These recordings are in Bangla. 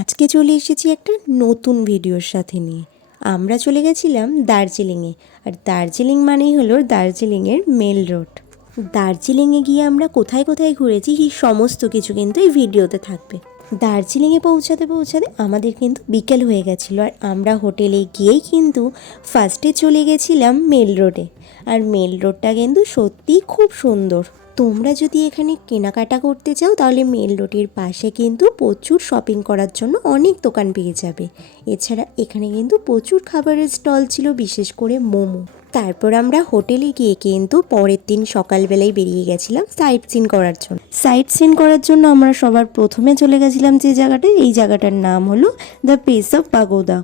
আজকে চলে এসেছি একটা নতুন ভিডিওর সাথে নিয়ে। আমরা চলে গেছিলাম দার্জিলিংয়ে। আর দার্জিলিং মানেই হলো দার্জিলিংয়ের মেল রোড। দার্জিলিংয়ে গিয়ে আমরা কোথায় কোথায় ঘুরেছি এই সমস্ত কিছু কিন্তু এই ভিডিওতে থাকবে। দার্জিলিংয়ে পৌঁছাতে পৌঁছাতে আমাদের কিন্তু বিকেল হয়ে গেছিলো। আর আমরা হোটেলে গিয়েই কিন্তু ফার্স্টে চলে গেছিলাম মেল রোডে। আর মেল রোডটা কিন্তু সত্যিই খুব সুন্দর। তোমরা যদি এখানে কেনাকাটা করতে চাও তাহলে মেল রোডের পাশে কিন্তু প্রচুর শপিং করার জন্য অনেক দোকান পেয়ে যাবে। এছাড়া এখানে কিন্তু প্রচুর খাবারের স্টল ছিল, বিশেষ করে মোমো। তারপর আমরা হোটেলে গিয়ে কিন্তু পরের দিন সকালবেলায় বেরিয়ে গেছিলাম সাইট সিন করার জন্য। সাইট সিন করার জন্য আমরা সবার প্রথমে চলে গেছিলাম যে জায়গাটায়, এই জায়গাটার নাম হলো দ্য পেস অফ পাগোদা।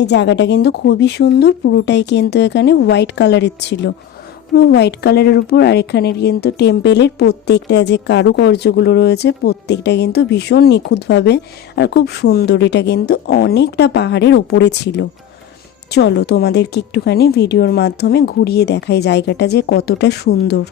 এই জায়গাটা কিন্তু খুবই সুন্দর, পুরোটাই কিন্তু এখানে হোয়াইট কালারের ছিল, পুরো হোয়াইট কালারের উপর। আর এখানে কিন্তু টেম্পেলের প্রত্যেকটা যে কারুকার্যগুলো রয়েছে প্রত্যেকটা কিন্তু ভীষণ নিখুঁতভাবে আর খুব সুন্দর। এটা কিন্তু অনেকটা পাহাড়ের ওপরে ছিল। চলো তোমাদেরকে একটুখানি ভিডিওর মাধ্যমে ঘুরিয়ে দেখাই জায়গাটা যে কতটা সুন্দর।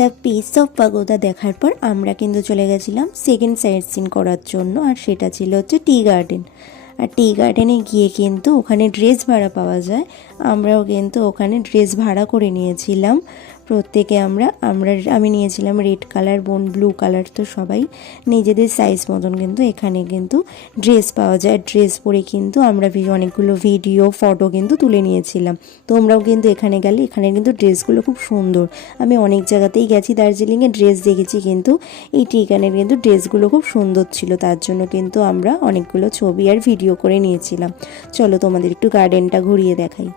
দ্য পিস অফ পাগোদা দেখার পর আমরা কিন্তু চলে গেছিলাম সেকেন্ড সাইট সিন করার জন্য। আর সেটা ছিল হচ্ছে টি গার্ডেন। আর টি গার্ডেনে গিয়ে কিন্তু ওখানে ড্রেস ভাড়া পাওয়া যায়। আমরাও কিন্তু ওখানে ড্রেস ভাড়া করে নিয়েছিলাম প্রত্যেকে। আমি নিয়েছিলাম রেড কালার, বোন ব্লু কালার। তো সবাই নিজেদের সাইজ মতন কিন্তু এখানে কিন্তু ড্রেস পাওয়া যায়। ড্রেস পরে কিন্তু আমরা অনেকগুলো ভিডিও ফটো কিন্তু তুলে নিয়েছিলাম। তোমরাও কিন্তু এখানে গেলে এখানে কিন্তু ড্রেসগুলো খুব সুন্দর। আমি অনেক জায়গাতেই গেছি দার্জিলিংয়ে, ড্রেস দেখেছি, কিন্তু এই ঠিকানের কিন্তু ড্রেসগুলো খুব সুন্দর ছিল। তার জন্য কিন্তু আমরা অনেকগুলো ছবি আর ভিডিও করে নিয়েছিলাম। চলো তোমাদের একটু গার্ডেনটা ঘুরিয়ে দেখাই।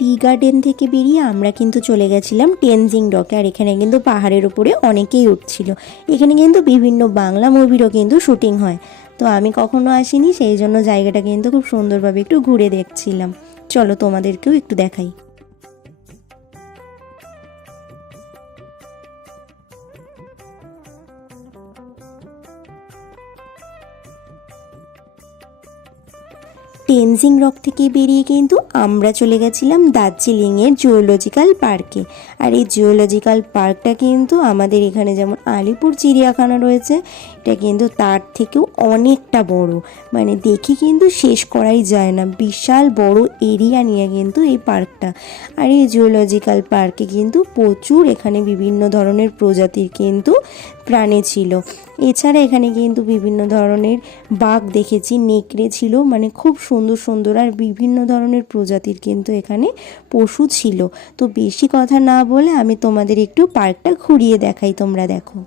টি গার্ডেন থেকে বেরিয়ে আমরা কিন্তু চলে গেছিলাম টেনজিং রকে। আর এখানে কিন্তু পাহাড়ের উপরে অনেকেই উঠছিল। এখানে কিন্তু বিভিন্ন বাংলা মুভিরও কিন্তু শুটিং হয়। তো আমি কখনো আসিনি, সেই জন্য জায়গাটা কিন্তু খুব সুন্দরভাবে একটু ঘুরে দেখছিলাম। চলো তোমাদেরকেও একটু দেখাই। টেনজিং রক থেকে বেরিয়ে কিন্তু আমরা চলে গেছিলাম দার্জিলিংয়ের জুওলজিক্যাল পার্কে। আর এই জুওলজিক্যাল পার্কটা কিন্তু আমাদের এখানে যেমন আলিপুর চিড়িয়াখানা রয়েছে, এটা কিন্তু তার থেকেও অনেকটা বড়। মানে দেখে কিন্তু শেষ করাই যায় না, বিশাল বড় এরিয়া নিয়ে কিন্তু এই পার্কটা। আর এই জুওলজিক্যাল পার্কে কিন্তু প্রচুর এখানে বিভিন্ন ধরনের প্রজাতির কিন্তু প্রাণী ছিল। এছাড়া এখানে কিন্তু বিভিন্ন ধরনের বাঘ দেখেছি, নেকড়ে ছিল, মানে খুব সুন্দর সুন্দর আর বিভিন্ন ধরনের প্রজাতির কিন্তু এখানে পশু ছিল। তো বেশি কথা না বলে আমি তোমাদের একটু পার্কটা ঘুরিয়ে দেখাই, তোমরা দেখো।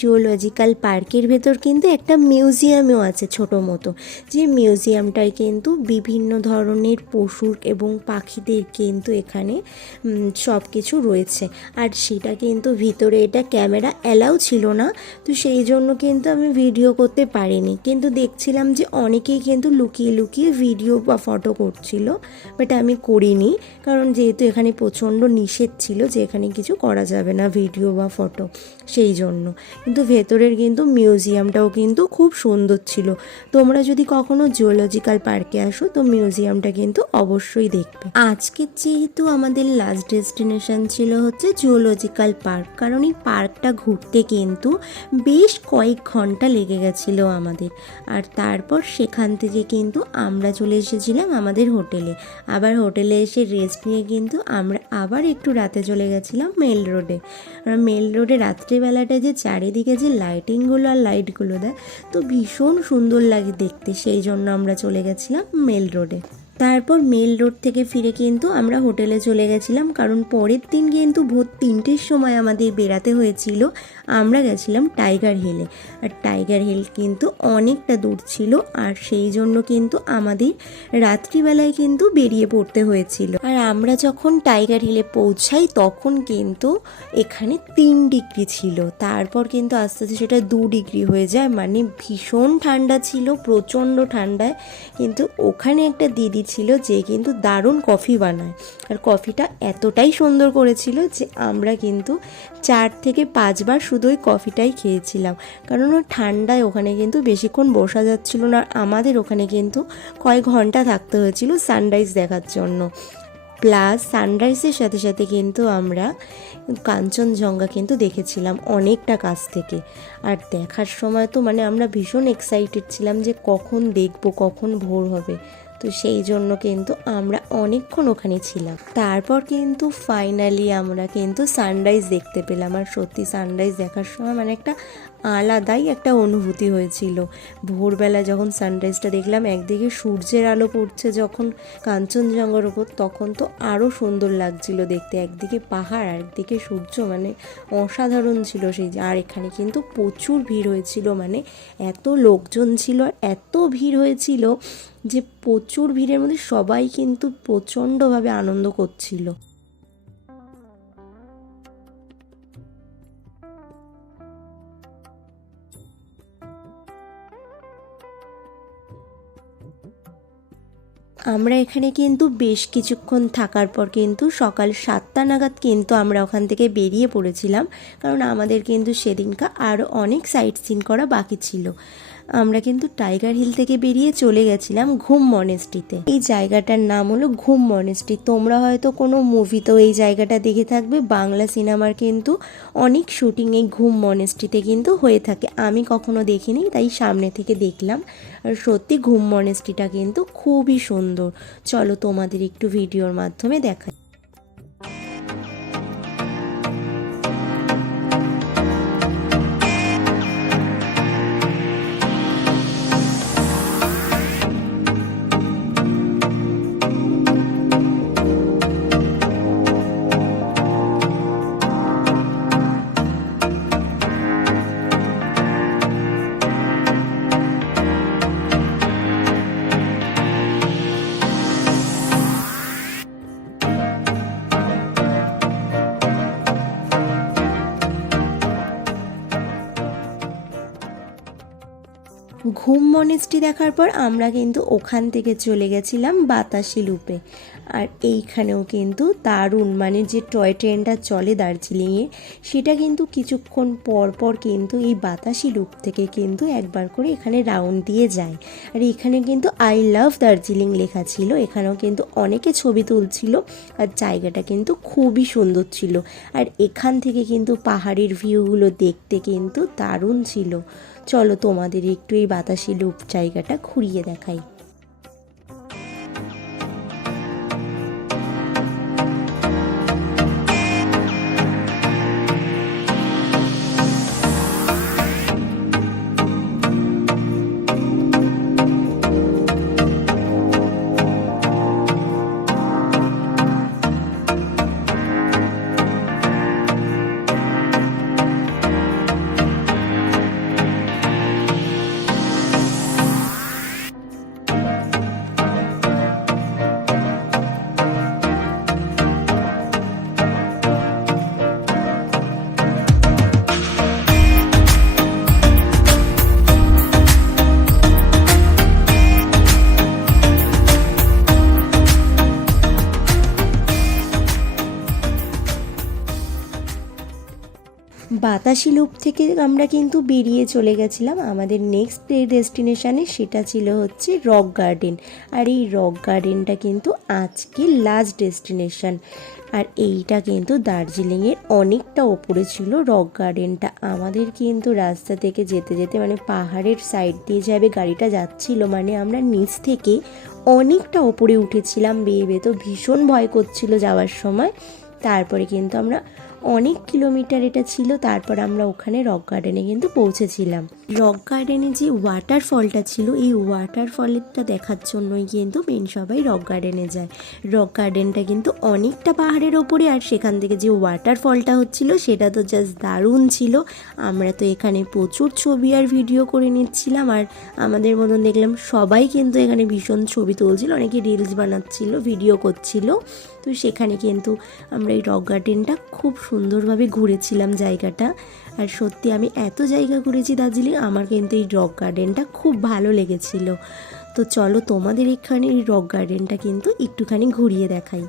জুওলজিক্যাল পার্কের ভেতর কিন্তু একটা মিউজিয়ামও আছে ছোটো মতো, যে মিউজিয়ামটায় কিন্তু বিভিন্ন ধরনের পশুর এবং পাখিদের কিন্তু এখানে সব কিছু রয়েছে। আর সেটা কিন্তু ভিতরে এটা ক্যামেরা অ্যালাউ ছিল না, তো সেই জন্য কিন্তু আমি ভিডিও করতে পারিনি। কিন্তু দেখছিলাম যে অনেকেই কিন্তু লুকিয়ে লুকিয়ে ভিডিও বা ফটো করছিল, বাট আমি করিনি, কারণ যেহেতু এখানে প্রচণ্ড নিষেধ ছিল যে এখানে কিছু করা যাবে না ভিডিও বা ফটো, সেই জন্য। কিন্তু ভেতরের কিন্তু মিউজিয়ামটাও কিন্তু খুব সুন্দর ছিল। তোমরা যদি কখনো জুওলজিক্যাল পার্কে আসো তো মিউজিয়ামটা কিন্তু অবশ্যই দেখবে। আজকে যেহেতু আমাদের লাস্ট ডেস্টিনেশন ছিল হচ্ছে জুওলজিক্যাল পার্ক, কারণ এই পার্কটা ঘুরতে কিন্তু বেশ কয়েক ঘন্টা লেগে গেছিলো আমাদের। আর তারপর সেখান থেকে কিন্তু আমরা চলে এসেছিলাম আমাদের হোটেলে। আবার হোটেলে এসে রেস্ট নিয়ে কিন্তু আমরা আবার একটু রাতে চলে গেছিলাম মেল রোডে। মেল রোডে রাত্রিবেলাটা যে চারিদিকে যে লাইটিংগুলো আর লাইটগুলো দেয়, তো ভীষণ সুন্দর লাগে দেখতে, সেই জন্য আমরা চলে গেছিলাম মেল রোডে। তারপর মেল রোড থেকে ফিরে কিন্তু আমরা হোটেলে চলে গেছিলাম, কারণ পরের দিন কিন্তু ভোর 3টের সময় আমাদের বেরাতে হয়েছিল। আমরা গেছিলাম টাইগার হিলে, আর টাইগার হিল কিন্তু অনেকটা দূর ছিল, আর সেই জন্য কিন্তু আমাদের রাত্রিবেলায় কিন্তু বেরিয়ে পড়তে হয়েছিল। আর আমরা যখন টাইগার হিলে পৌঁছাই তখন কিন্তু এখানে 3 ডিগ্রি ছিল, তারপর কিন্তু আস্তে আস্তে সেটা 2 ডিগ্রি হয়ে যায়, মানে ভীষণ ঠান্ডা ছিল, প্রচণ্ড ঠান্ডায়। কিন্তু ওখানে একটা দিদি ছিল যে কিন্তু দারুণ কফি বানায়, আর কফিটা এতটাই সুন্দর করেছিল যে আমরা কিন্তু 4 থেকে 5 বার শুধু ওই কফিটাই খেয়েছিলাম, কারণ ওই ঠান্ডায় ওখানে কিন্তু বেশিক্ষণ বসা যাচ্ছিল না। আমাদের ওখানে কিন্তু কয়েক ঘন্টা থাকতে হয়েছিল সানরাইজ দেখার জন্য। প্লাস সানরাইজের সাথে সাথে কিন্তু আমরা কাঞ্চনজঙ্ঘা কিন্তু দেখেছিলাম অনেকটা কাছ থেকে। আর দেখার সময় তো মানে আমরা ভীষণ এক্সাইটেড ছিলাম যে কখন দেখবো, কখন ভোর হবে, তো সেই জন্য কিন্তু আমরা অনেকক্ষণ ওখানে ছিলাম। তারপর কিন্তু ফাইনালি আমরা কিন্তু সানরাইজ দেখতে পেলাম, আর সত্যি সানরাইজ দেখার সময় মানে একটা আলাদাই একটা অনুভূতি হয়েছিল। ভোরবেলা যখন সানরাইজটা দেখলাম, একদিকে সূর্যের আলো পড়ছে যখন কাঞ্চনজঙ্ঘার ওপর, তখন তো আরও সুন্দর লাগছিল দেখতে। একদিকে পাহাড় আর একদিকে সূর্য, মানে অসাধারণ ছিল সেই। আর এখানে কিন্তু প্রচুর ভিড় হয়েছিল, মানে এত লোকজন ছিল আর এত ভিড় হয়েছিল যে প্রচুর ভিড়ের মধ্যে সবাই কিন্তু প্রচণ্ডভাবে আনন্দ করছিল। আমরা এখানে কিন্তু বেশ কিছুক্ষণ থাকার পর কিন্তু সকাল 7টা নাগাদ কিন্তু আমরা ওখান থেকে বেরিয়ে পড়েছিলাম, কারণ আমাদের কিন্তু সেদিনকা আরও অনেক সাইট সিন করা বাকি ছিল। আমরা কিন্তু টাইগার হিল থেকে বেরিয়ে চলে গেছিলাম ঘুম মনেস্ট্রিতে। এই জায়গাটার নাম হলো ঘুম মনেস্ট্রি। তোমরা হয়তো কোনো মুভিতেও এই জায়গাটা দেখে থাকবে, বাংলা সিনেমার কিন্তু অনেক শুটিং এই ঘুম মনেস্ট্রিতে কিন্তু হয়ে থাকে। আমি কখনো দেখিনি, তাই সামনে থেকে দেখলাম, আর সত্যি ঘুম মনেস্ট্রিটা কিন্তু খুবই সুন্দর। চলো তোমাদের একটু ভিডিওর মাধ্যমে দেখাই। ঘুম মনেস্ট্রি দেখার পর আমরা কিন্তু ওখান থেকে চলে গেছিলাম বাতাসি লুপে। আর এইখানেও কিন্তু দারুণ, মানে যে টয় ট্রেনটা চলে দার্জিলিংয়ে, সেটা কিন্তু কিছুক্ষণ পর পর কিন্তু এই বাতাসি লুপ থেকে কিন্তু একবার করে এখানে রাউন্ড দিয়ে যায়। আর এখানে কিন্তু আই লাভ দার্জিলিং লেখা ছিল, এখানেও কিন্তু অনেকে ছবি তুলছিল, আর জায়গাটা কিন্তু খুবই সুন্দর ছিল। আর এখান থেকে কিন্তু পাহাড়ের ভিউগুলো দেখতে কিন্তু দারুণ ছিল। চলো তোমাদের একটু এই বাতাসি লুপ জায়গাটা ঘুরিয়ে দেখাই। বাতাসি লুপ থেকে আমরা কিন্তু বেরিয়ে চলে গেছিলাম আমাদের নেক্সট ডেস্টিনেশানে, সেটা ছিল হচ্ছে রক গার্ডেন। আর এই রক গার্ডেনটা কিন্তু আজকে লাস্ট ডেস্টিনেশান। আর এইটা কিন্তু দার্জিলিংয়ের অনেকটা ওপরে ছিল রক গার্ডেনটা। আমাদের কিন্তু রাস্তা থেকে যেতে যেতে মানে পাহাড়ের সাইড দিয়ে যাবে গাড়িটা যাচ্ছিল, মানে আমরা নিচ থেকে অনেকটা ওপরে উঠেছিলাম বেয়ে বেয়ে, তো ভীষণ ভয় করছিল যাওয়ার সময়। তারপরে কিন্তু আমরা অনেক কিলোমিটার এটা ছিল, তারপর আমরা ওখানে রক গার্ডেনে কিন্তু পৌঁছেছিলাম। রক গার্ডেনে যে ওয়াটারফলটা ছিল, এই ওয়াটারফলটা দেখার জন্যই কিন্তু মেন সবাই রক গার্ডেনে যায়। রক গার্ডেনটা কিন্তু অনেকটা পাহাড়ের ওপরে, আর সেখান থেকে যে ওয়াটারফলটা হচ্ছিল সেটা তো জাস্ট দারুণ ছিল। আমরা তো এখানে প্রচুর ছবি আর ভিডিও করে নিচ্ছিলাম, আর আমাদের মতন দেখলাম সবাই কিন্তু এখানে ভীষণ ছবি তুলছিল, অনেকে রিলস বানাচ্ছিল, ভিডিও করছিল। তো সেখানে কিন্তু আমরা এই রক গার্ডেনটা খুব সুন্দরভাবে ঘুরেছিলাম জায়গাটা। আর সত্যি আমি এত জায়গা ঘুরেছি দার্জিলিং, আমার কিন্তু এই রক গার্ডেনটা খুব ভালো লেগেছিল। তো চলো তোমাদের এখানে এই রক গার্ডেনটা কিন্তু একটুখানি ঘুরিয়ে দেখাই।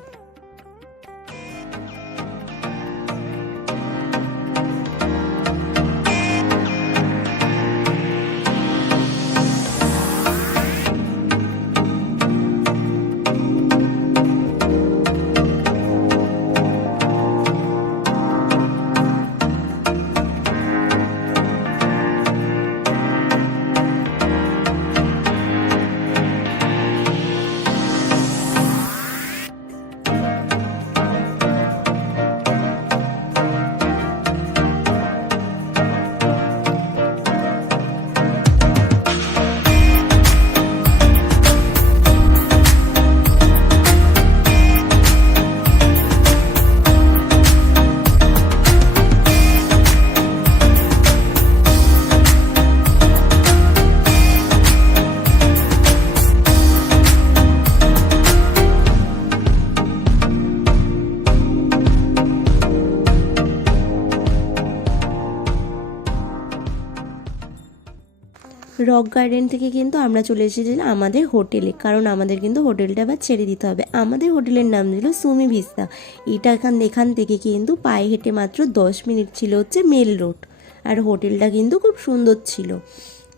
রক গার্ডেন থেকে কিন্তু আমরা চলে এসেছিলাম আমাদের হোটেলে, কারণ আমাদের কিন্তু হোটেলটা আবার ছেড়ে দিতে হবে। আমাদের হোটেলের নাম ছিল সুমি ভিস্তা। এটা এখান থেকে কিন্তু পায়ে হেঁটে মাত্র 10 মিনিট ছিল হচ্ছে মেল রোড। আর হোটেলটা কিন্তু খুব সুন্দর ছিল,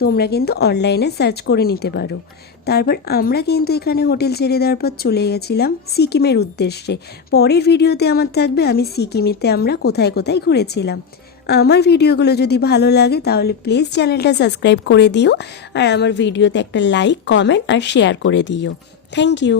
তোমরা কিন্তু অনলাইনে সার্চ করে নিতে পারো। তারপর আমরা কিন্তু এখানে হোটেল ছেড়ে দেওয়ার পর চলে গেছিলাম সিকিমের উদ্দেশ্যে। পরের ভিডিওতে আমার থাকবে আমি সিকিমেতে আমরা কোথায় কোথায় ঘুরেছিলাম। আমার ভিডিওগুলো যদি ভালো লাগে তাহলে প্লিজ চ্যানেলটা সাবস্ক্রাইব করে দিও, আর আমার ভিডিওতে একটা লাইক, কমেন্ট আর শেয়ার করে দিও। Thank you.